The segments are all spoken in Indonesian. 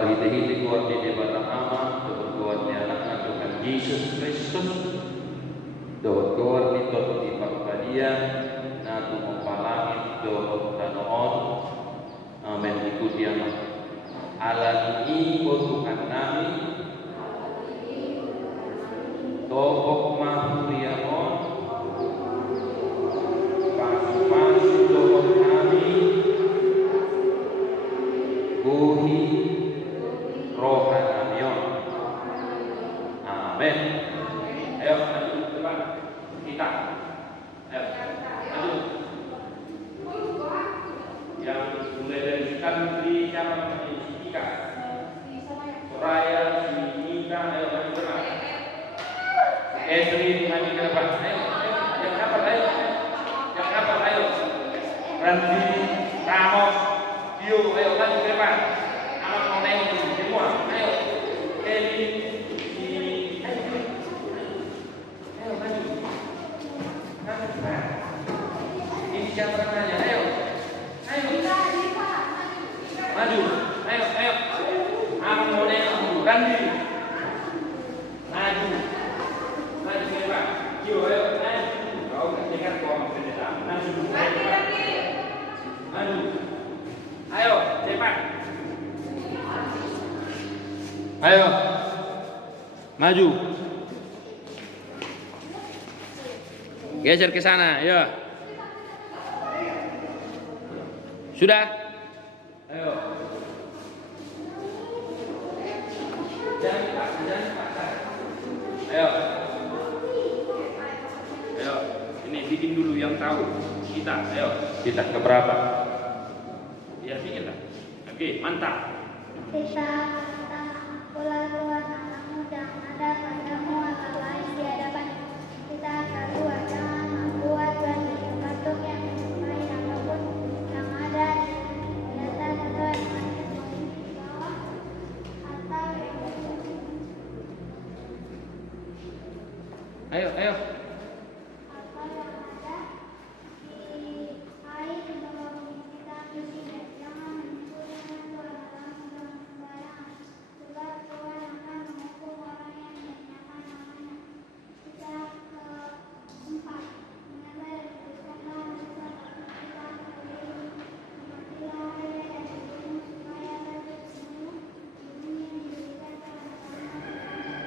Mari dahili kuat di Batang keberkuatnya anak Tuhan Yesus Kristus, doa kuat di Tuhan di Pakpadia, natu mempalangin doa tanoon, amin ikuti anak. Allah ini Tuhan kami, topok mahuriamon, pasu-pasu doa kami, buhi rohanamion. Amin. Ayo maju depan kita. Ayo maju. Yang mulai dari kita di siapa namanya Ika. Soraya, si Nika, ayo maju depan. Esri maju ke depan. Ayo, yang hafal ayo. Yang hafal ayo. Randy, Ramos, Dio, ayo maju ke depan. Anak mau nengok semua. Ayo. Eli, ayo maju. Ini siapa namanya? Ayo. Ayo. Maju. Ayo, ayo. Anak mau nengok Randy. Maju. Maju ke depan. Dio, ayo. Ayo. Kau dengar kau pendekat. Maju. Maju. Ayo, cepat. Ayo. Maju. Geser ke sana, ya. Sudah? Ayo. Jangan dipaksa. Ayo. Ayo, ini bikin dulu yang tahu. Kita, ayo. Kita keberapa? Ya, bikin lah. Oke, mantap. Kita pula Tuhan anakmu yang ada padamu akan lain di hadapan. Kita keluar jangan membuat bagi patung yang lain apapun yang ada di atas atau yang ada di bawah atau yang Ayo, ayo. atau yang ada di air di bawah bumi kita presiden. Jangan menyebutkan Tuhan Allahmu dengan sembarangan. Sebab Tuhan akan menghukum orang yang menyanyikan namanya. Kita keempat, menyapa dan dituliskanlah dosa kita sendiri. Matilah hai dan dirimu supaya tersenyum di bumi yang diberikan kepada kamu.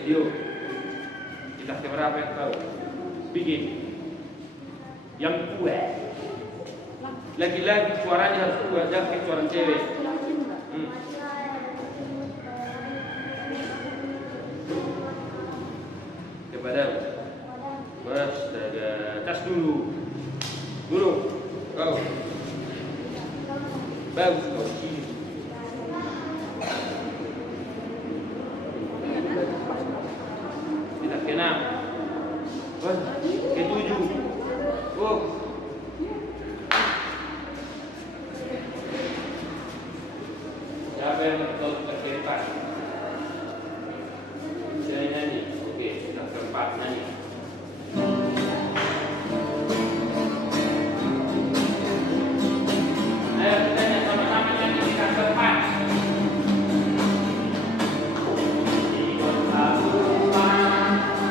Yuk, kita keberapa yang tahu? Bikin. Yang kuat. Lagi-lagi suaranya harus kuat, jangan kayak suara cewek. Kepada astaga, tas dulu. Guru, kau. Bagus kau. Kita kena. Ketujuh. Oh. Siapa yang betul keempat? Saya nyanyi. Oke, kita keempat nyanyi. Ayo kita nyanyi sama-sama nyanyi kita keempat. Di kota rumah, hari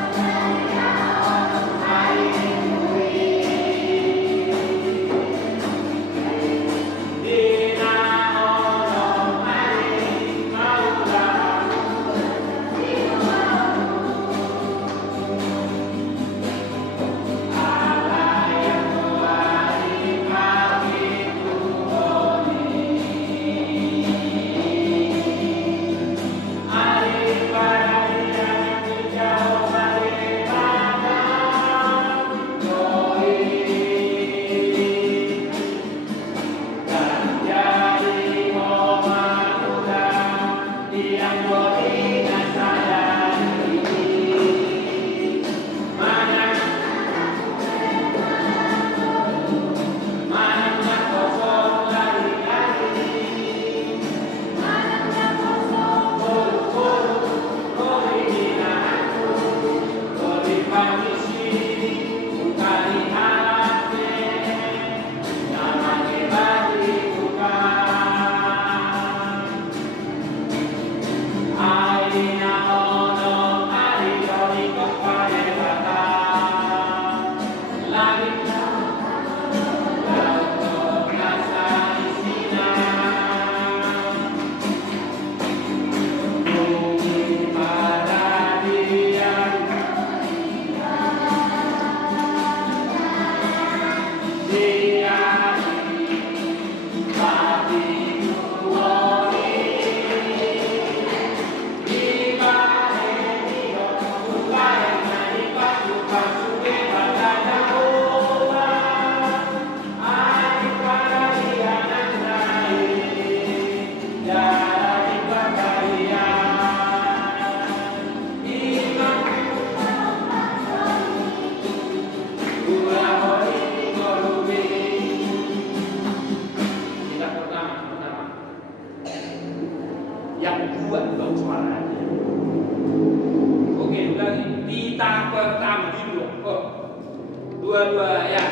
dua-dua ya.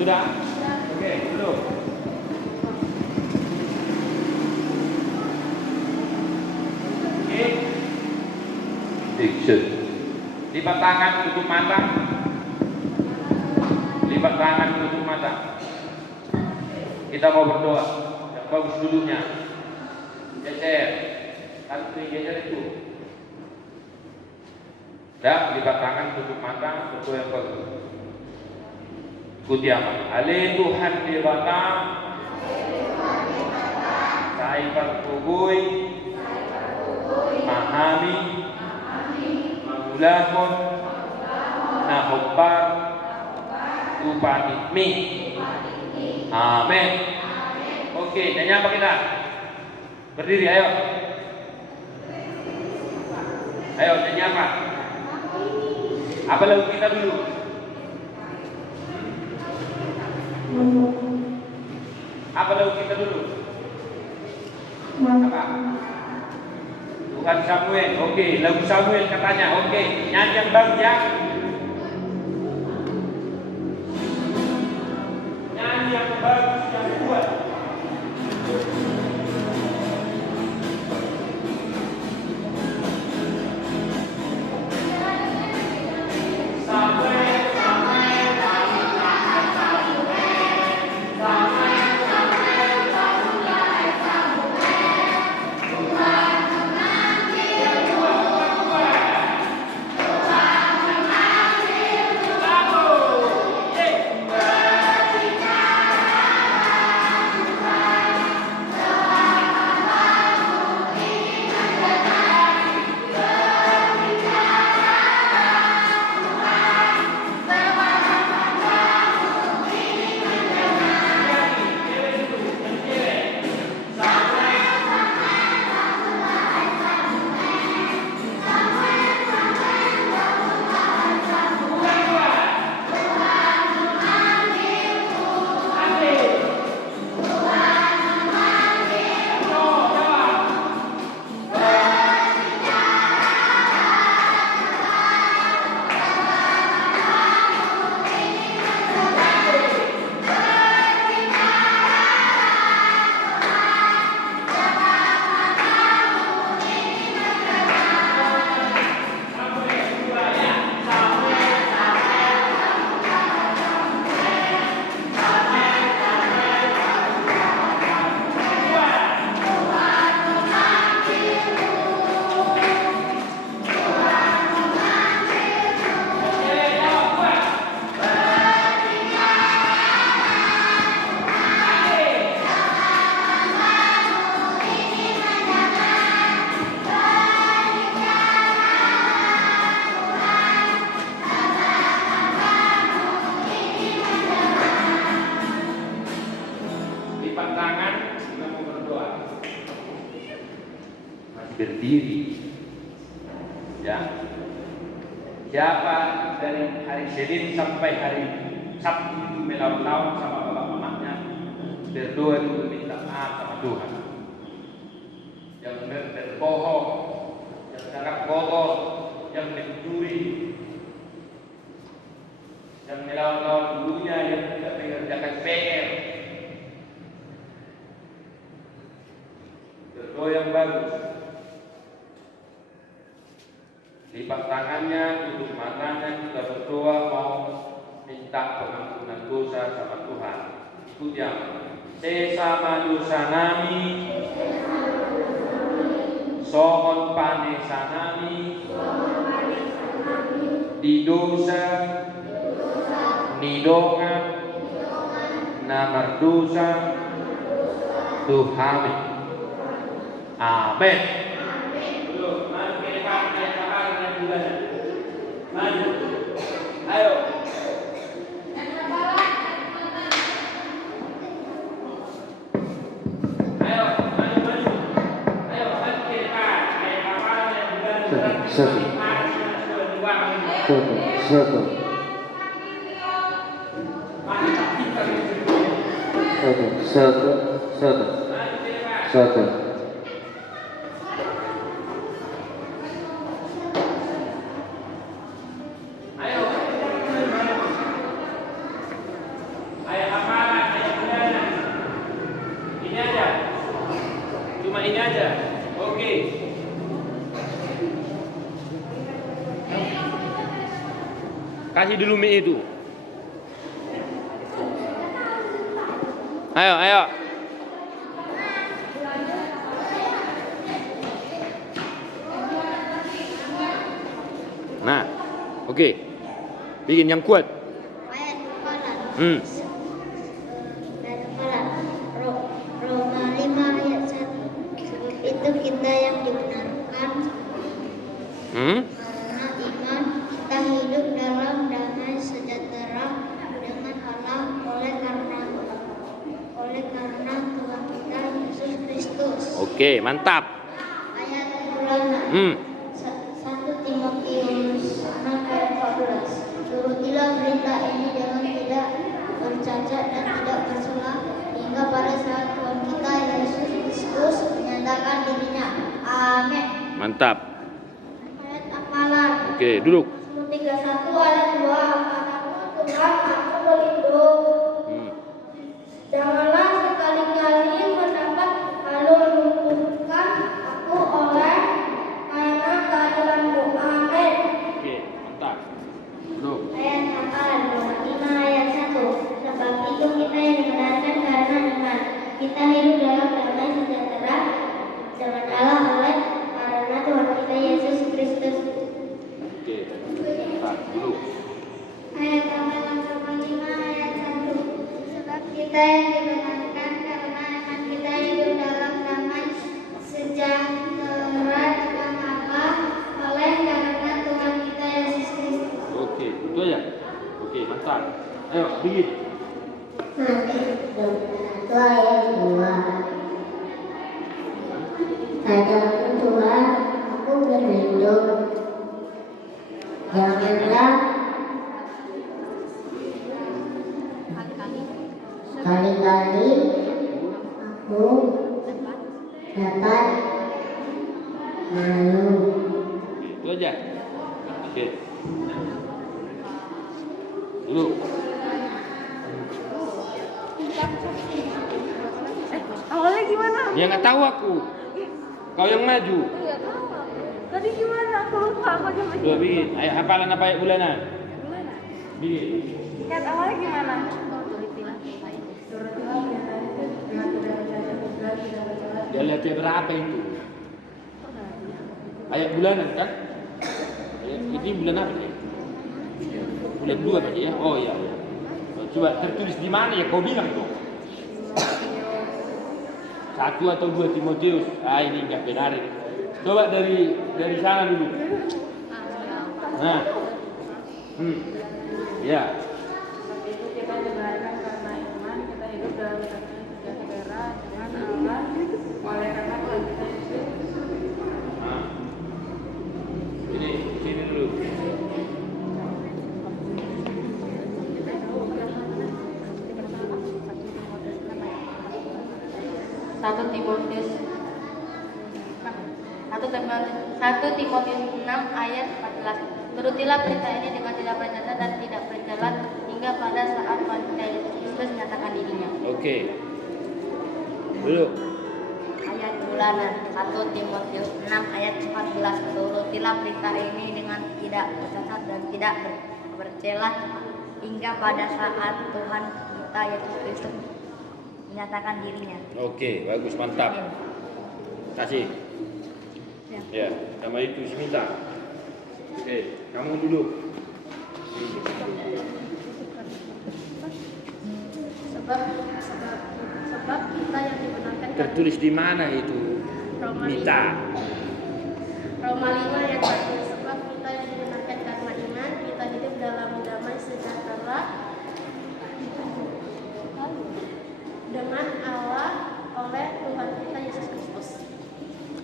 Sudah? Oke, belum. Oke. Action. Lipat tangan, tutup mata. Lipat tangan, tutup mata. Kita mau berdoa. bagus dulunya. Geser. Kan geser itu. Dah, lipat tangan, tutup mata, betul yang bagus. Ikuti amal. Ale Tuhan dewata, saya berkubui, mahami, magulahon, nahobbar, upanitmi. Amin. Oke, nyanyi apa kita? Berdiri, ayo. Ayo, nyanyi apa? Apa lagu kita dulu? Apa lagu kita dulu? Apa? Tuhan Samuel. Oke, lagu Samuel katanya. Oke, nyanyi yang bagus ya. Nyanyi yang bagus yang kuat. Berdiri, ya. Siapa dari hari Senin sampai hari Sabtu itu melawan-lawan sama bapak mamanya, berdoa itu minta maaf sama Tuhan. Yang berbohong, yang cakap kotor, yang mencuri, yang melawan-lawan dulunya, yang tidak mengerjakan PR. Berdoa yang bagus. Lipat tangannya, tutup matanya, kita berdoa mau minta pengampunan dosa sama Tuhan. Ikut yang sesama dosa nami, sohon panesa nami, di dosa, nidongan, namar dosa, Tuhan. Amin. Maju. Ayo. Ayo, maju. Ayo, maju ke depan. Kayak kapal yang berjalan. Satu. Ini aja. Oke. Kasih dulu mie itu. Ayo. Oke. Bikin yang kuat. Ayat hafalan. Hmm. Ayat hafalan. Roma 5 ayat 1. Sebab itu kita yang dibenarkan Hmm. karena iman kita hidup dalam damai sejahtera dengan Allah oleh karena Tuhan kita Yesus Kristus. Oke, mantap. Ayat bulanan. 1 Timotius 6 ayat 14. Turutilah berita ini dengan tidak bercacat dan tidak bercela hingga pada saat Tuhan kita Yesus Kristus menyatakan dirinya. Amin. Mantap. Ayat hafalan. Oke, duduk. 31 ayat 2. Katakan Tuhan aku berlindung. Janganlah sekali-kali mendapat lalu lumpuhkan aku oleh karena keadilanmu. Amin. Oke, mantap. Duduk. Ayat hafalan 5 ayat 1. Sebab itu kita yang dibenarkan karena iman kita hidup dalam damai sejahtera dengan Allah oleh karena Tuhan kita Yesus Kristus. Oke, mantap. Duduk. Ayat hafalan 5 ayat 1. Sebab kita yang dibenarkan karena iman kita hidup dalam damai sejahtera dengan Allah oleh karena Tuhan kita Yesus Kristus. Oke, itu aja. Oke, mantap. Ayo, bikin. Satu ayat 2. Katakan Tuhan aku berlindung. Janganlah kali-kali aku dapat malu. Itu aja. Oke. Duduk. Awalnya gimana? Ya nggak tahu aku. Kau yang maju. Nggak tahu aku. Tadi gimana? Aku lupa apa namanya. Dua bikin. Ayo hafalan apa ayat bulanan? Gimana? Bikin. Kat awalnya gimana? Dia lihat ya berapa itu? Ayat bulanan kan? Ini bulan apa nih? Bulan 2 berarti ya? Oh iya. Coba tertulis di mana ya? Kau bilang tuh. 1 atau 2 Timotius. Ah ini nggak benar. Coba dari sana dulu. Nah. Ya. Itu kita dibenarkan karena iman kita hidup dalam damai sejahtera dengan Allah oleh karena Tuhan kita Yesus. Nah. Ini sini dulu. Satu Timotius 6 ayat 14. Turutilah berita ini dengan tidak bercacat dan tidak bercela hingga pada saat Tuhan kita Yesus Kristus menyatakan dirinya. Oke. Duduk. Ayat bulanan 1 Timotius 6 ayat 14. Turutilah berita ini dengan tidak bercacat dan tidak bercela hingga pada saat Tuhan kita Yesus Kristus menyatakan dirinya. Oke, bagus, mantap. Kasih. Ya, nama itu Smita. Oke, kamu duduk. Sebab kita yang dibenarkan Tertulis di mana itu? Mita. Roma 5 ayat 1. Sebab kita yang dibenarkan karena iman kita hidup dalam damai sejahtera dengan Allah oleh Tuhan kita Yesus Kristus.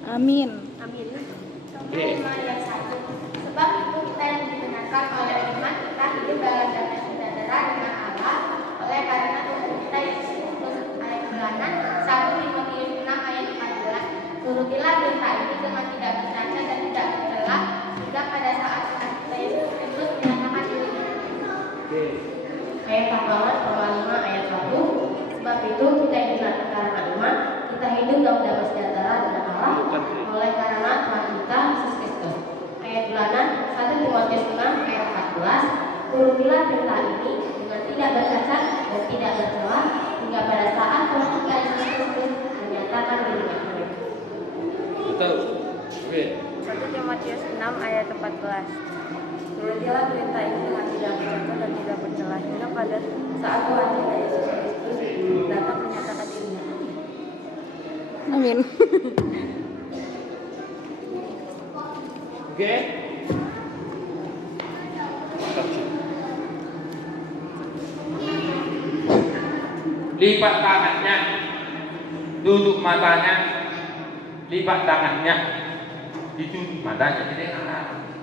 Amin. Amin. Roma Oke. 5 ayat 1. Sebab itu kita yang dibenarkan oleh iman kita hidup dalam damai sejahtera dengan Allah oleh karena Tuhan kita Yesus Kristus. Ayat bulanan 1 Timotius 6 ayat 14. Turutilah berita ini dengan tidak bercacat dan tidak bercela hingga pada saat Tuhan kita Yesus Kristus menyatakan dirinya. Oke. Ayat hafalan Roma 5 ayat 1. Sebab itu kita yang dibenarkan karena iman kita hidup dalam damai sejahtera dengan Allah oleh karena Tuhan kita Yesus Kristus. Ayat bulanan 1 Timotius 6 ayat 14. Turutilah berita ini dengan tidak bercacat dan tidak bercela hingga pada saat Tuhan kita Yesus Kristus menyatakan dirinya. Betul. Oke. 1 Timotius 6 ayat 14. Turutilah perintah ini dengan tidak bercacat dan tidak bercela hingga pada saat Tuhan kita Yesus Kristus datang menyatakan dirinya. Amin. Oke. Lipat tangannya, tutup matanya, lipat tangannya, ditutup matanya. Jadi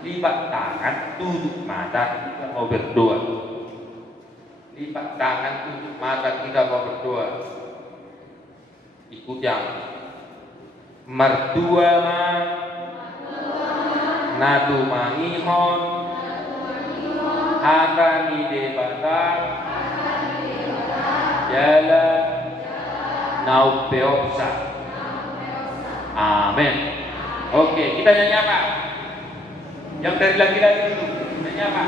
lipat tangan, tutup mata, kita mau berdoa. Lipat tangan, tutup mata, kita mau berdoa. Ikut yang mertua nadu mahihon hakani debata jala naupeopsa. Amin. Oke, kita nyanyi apa? Yang dari laki-laki dulu nyanyi apa?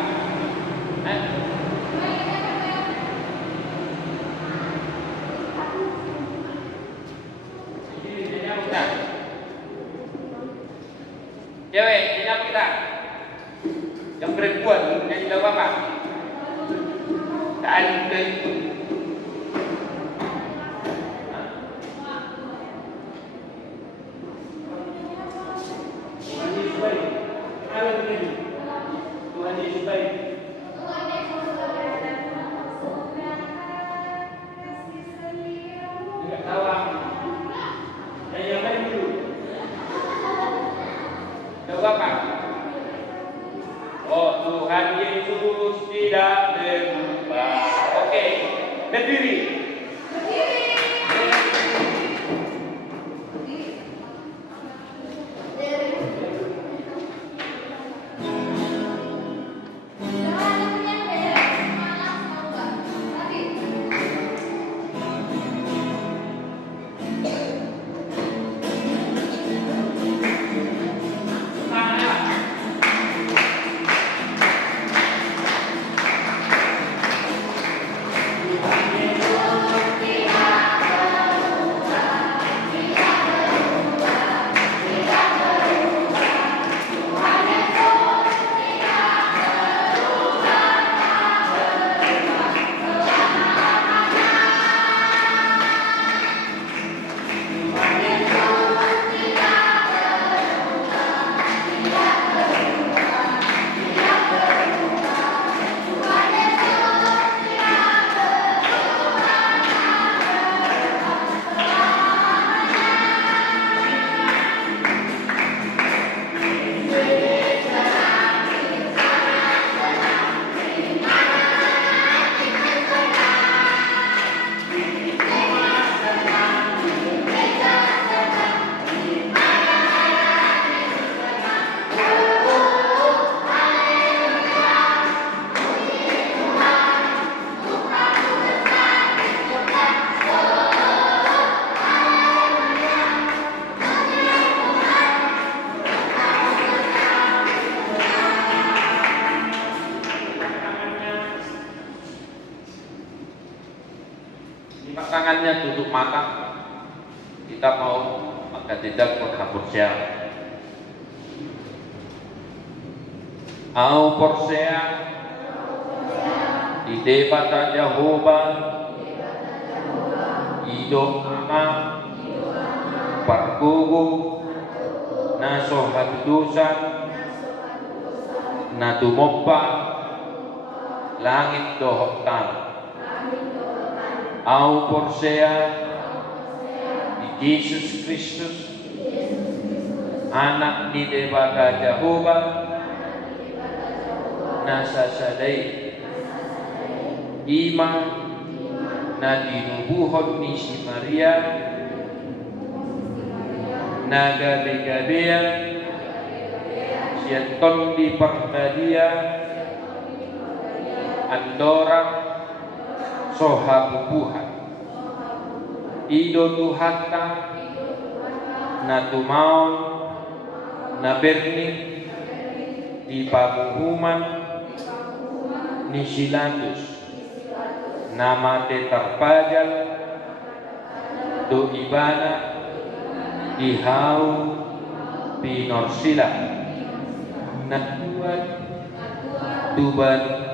Cewek, nyanyi apa kita? Yang perempuan, nyanyi lagu apa? Saling ke itu. Tuhan Yesus baik. Tuhan Yesus baik. Tidak tahu apa. Nyanyi yang lain dulu. Apa? Oh, Tuhan Yesus tidak berubah. Oke, berdiri. Tangannya tutup mata. Kita mau angkat tidak berhapusnya. Au porsea di debata Jehovah idom ama parkugu naso hatudusa natumopa langit dohoktan. Au porsea di Yesus Kristus anak di debata Jehovah nasa sadai ima na dinubuhon ni si Maria nagabe-gabea siyaton di perdadia andorang sohabubuhan ido tuhata na tumaon na berni di pamuhuman ni silatus nama te terpajal do ibana di hau pinorsila na tuan Tuban,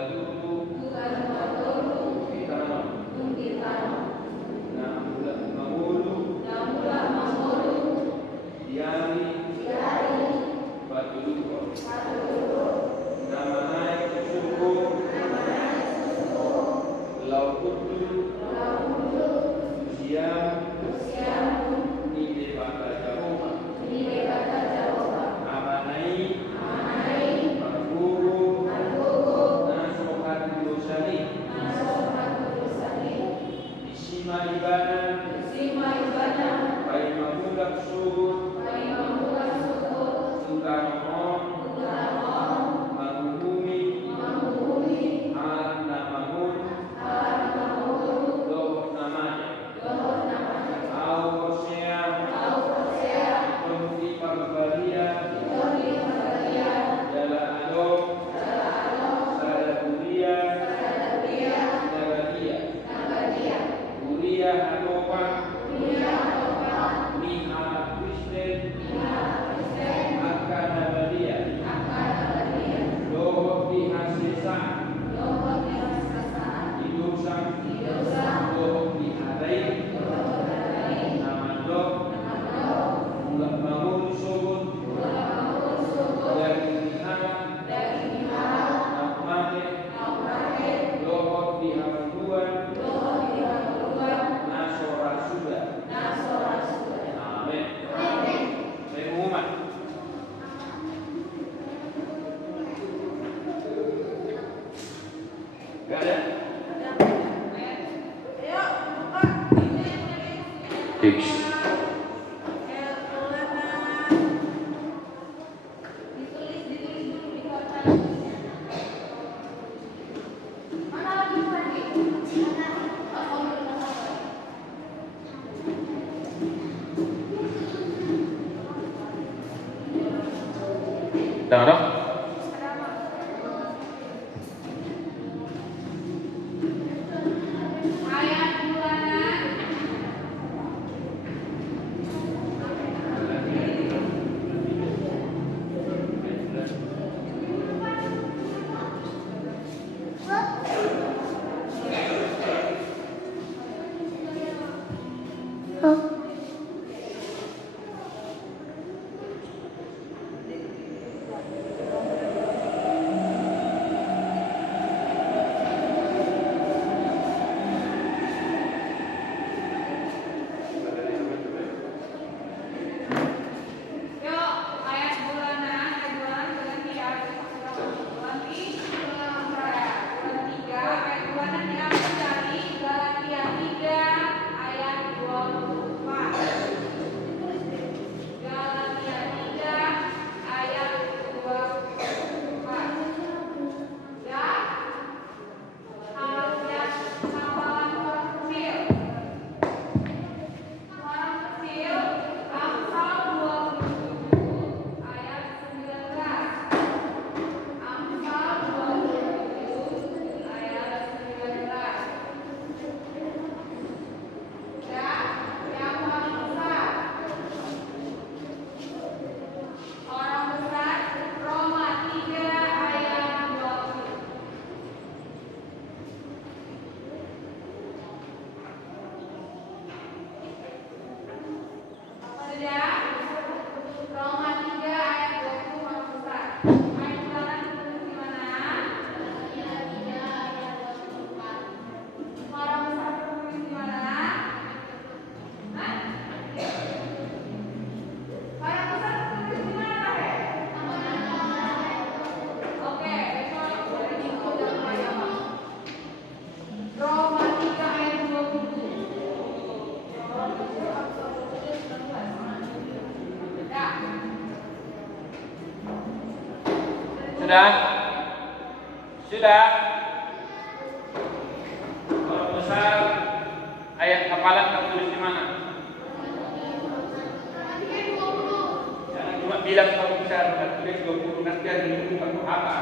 Tengok. Sudah? Sudah? Kalau besar ayat hafalan kamu tulis di mana? Jangan cuma bilang kamu bisa tulis 20 nanti ada yang kamu apa?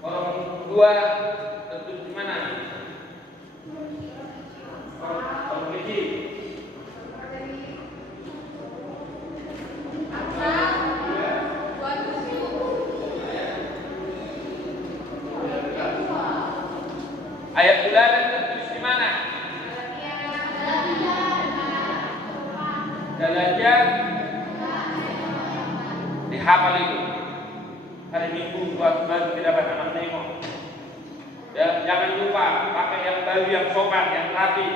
Orang tua tertulis di mana? Orang kecil. belajar dihafal itu. Hari Minggu buat baru tidak dapat anak nengok. Ya, jangan lupa pakai yang baru, yang sopan, yang rapi.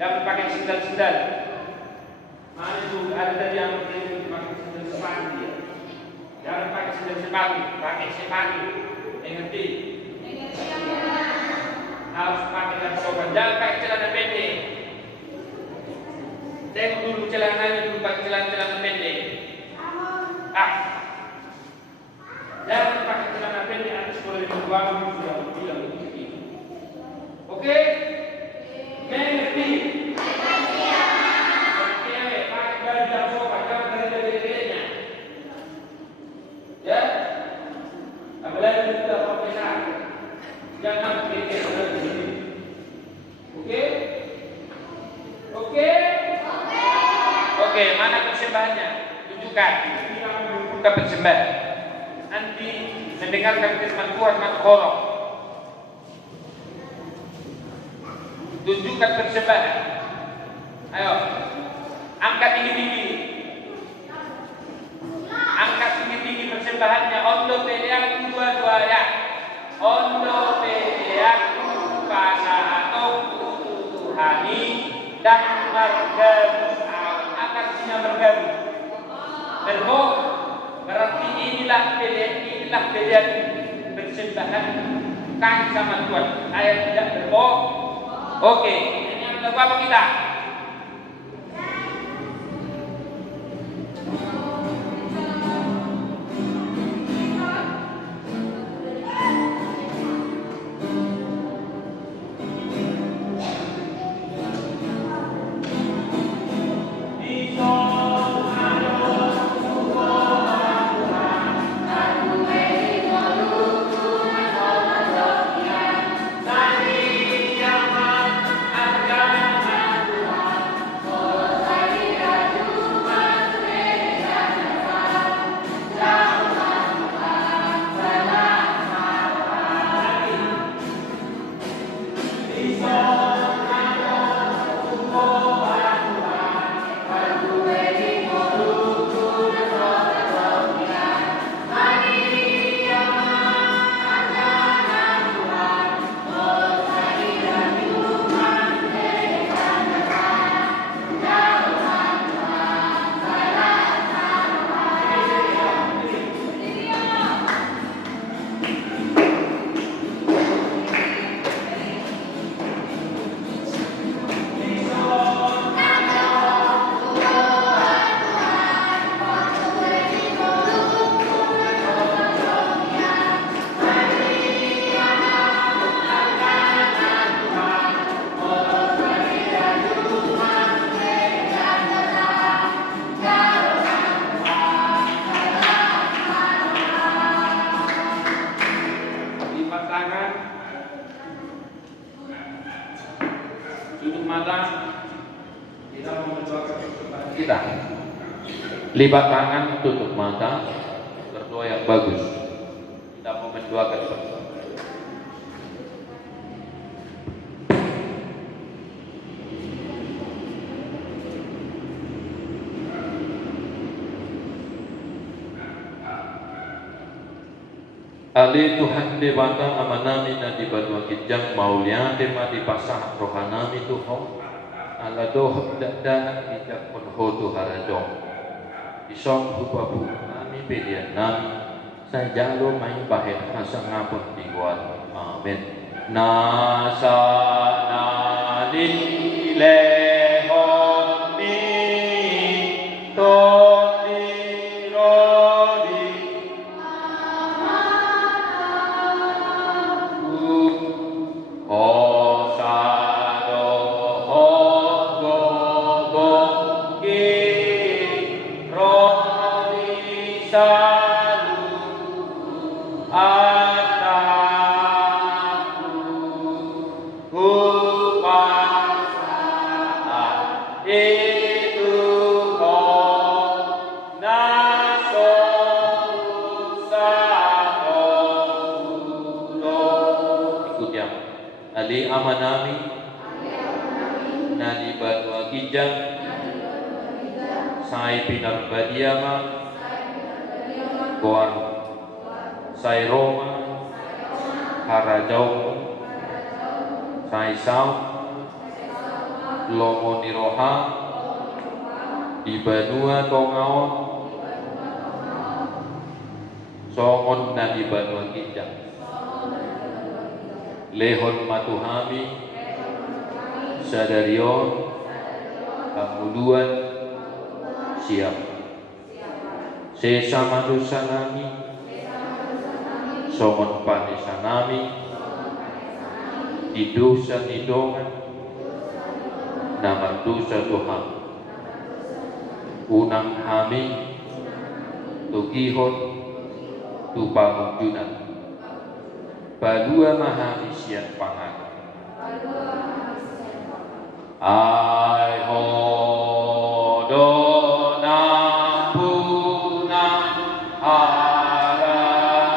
Jangan pakai sendal-sendal. Mana itu ada tadi yang pakai sendal sepatu. Jangan pakai sendal sepatu, pakai sepatu. Ngerti? Harus pakai yang sopan. Jangan pakai celana pendek. Tengok dulu celananya, dulu pakai celana pendek. Jangan pakai celana pendek, atas boleh dibuang sudah bilang begitu. Oke? Mengerti? Oke, pakai baju yang sopan, jangan beda-bedanya. Ya? Apalagi kita pakai sarung. Jangan pakai begini. Oke? Oke? Oke, mana persembahannya? Tunjukkan. Buka persembahan. Nanti mendengarkan firman Tuhan Makhorok. Tunjukkan persembahan. Ayo, angkat tinggi-tinggi. Angkat tinggi-tinggi persembahannya. Ondo pedeaku dua-dua ya. Ondo pedeaku pasahato Tuhani dan margabu. Akarnya margabu. Berbo. Berarti inilah pilihan persembahan kan sama Tuhan. Saya tidak berbohong. Oke, ini yang lagu apa kita? Kita lipat tangan, tutup mata, berdoa yang bagus. Kita mau mendoakan bersama. Ali Tuhan debata amanami na di badwa kijang maulia tema di pasah rohanami Tuhan. Ala doh dada tidak penhotu haradong isong hupabu nami pilihan nami saya jalo main bahen asa ngapun dibuat amin nasa nali lehon mi toni rodi Ali amanami nali badwa kijang Sai Pinarbadiama, Goar, Sai Roma, Harajau, Sai Sau, Lomo Niroha, di Banua Tongao, Songon na di Banua Kijang, Lehon Matuhami, Sadarion, Kamuluan, siap. Sesama dosanami, Songon Panesanami, di dosa nidongan, nama dosa Tuhan. Unang hami, Tugihon, Tupamungjunan, Balua Mahavisian Pangan. Ai hodo nampunang haratan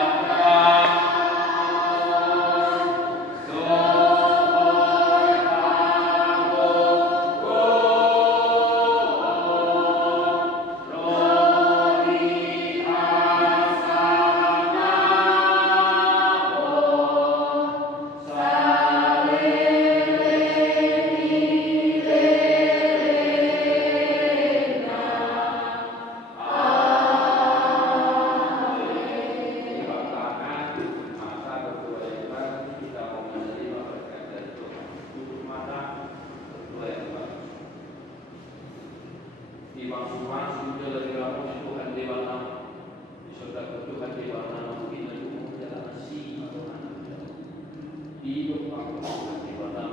dohoi hamoko roni asana hidup aku di mana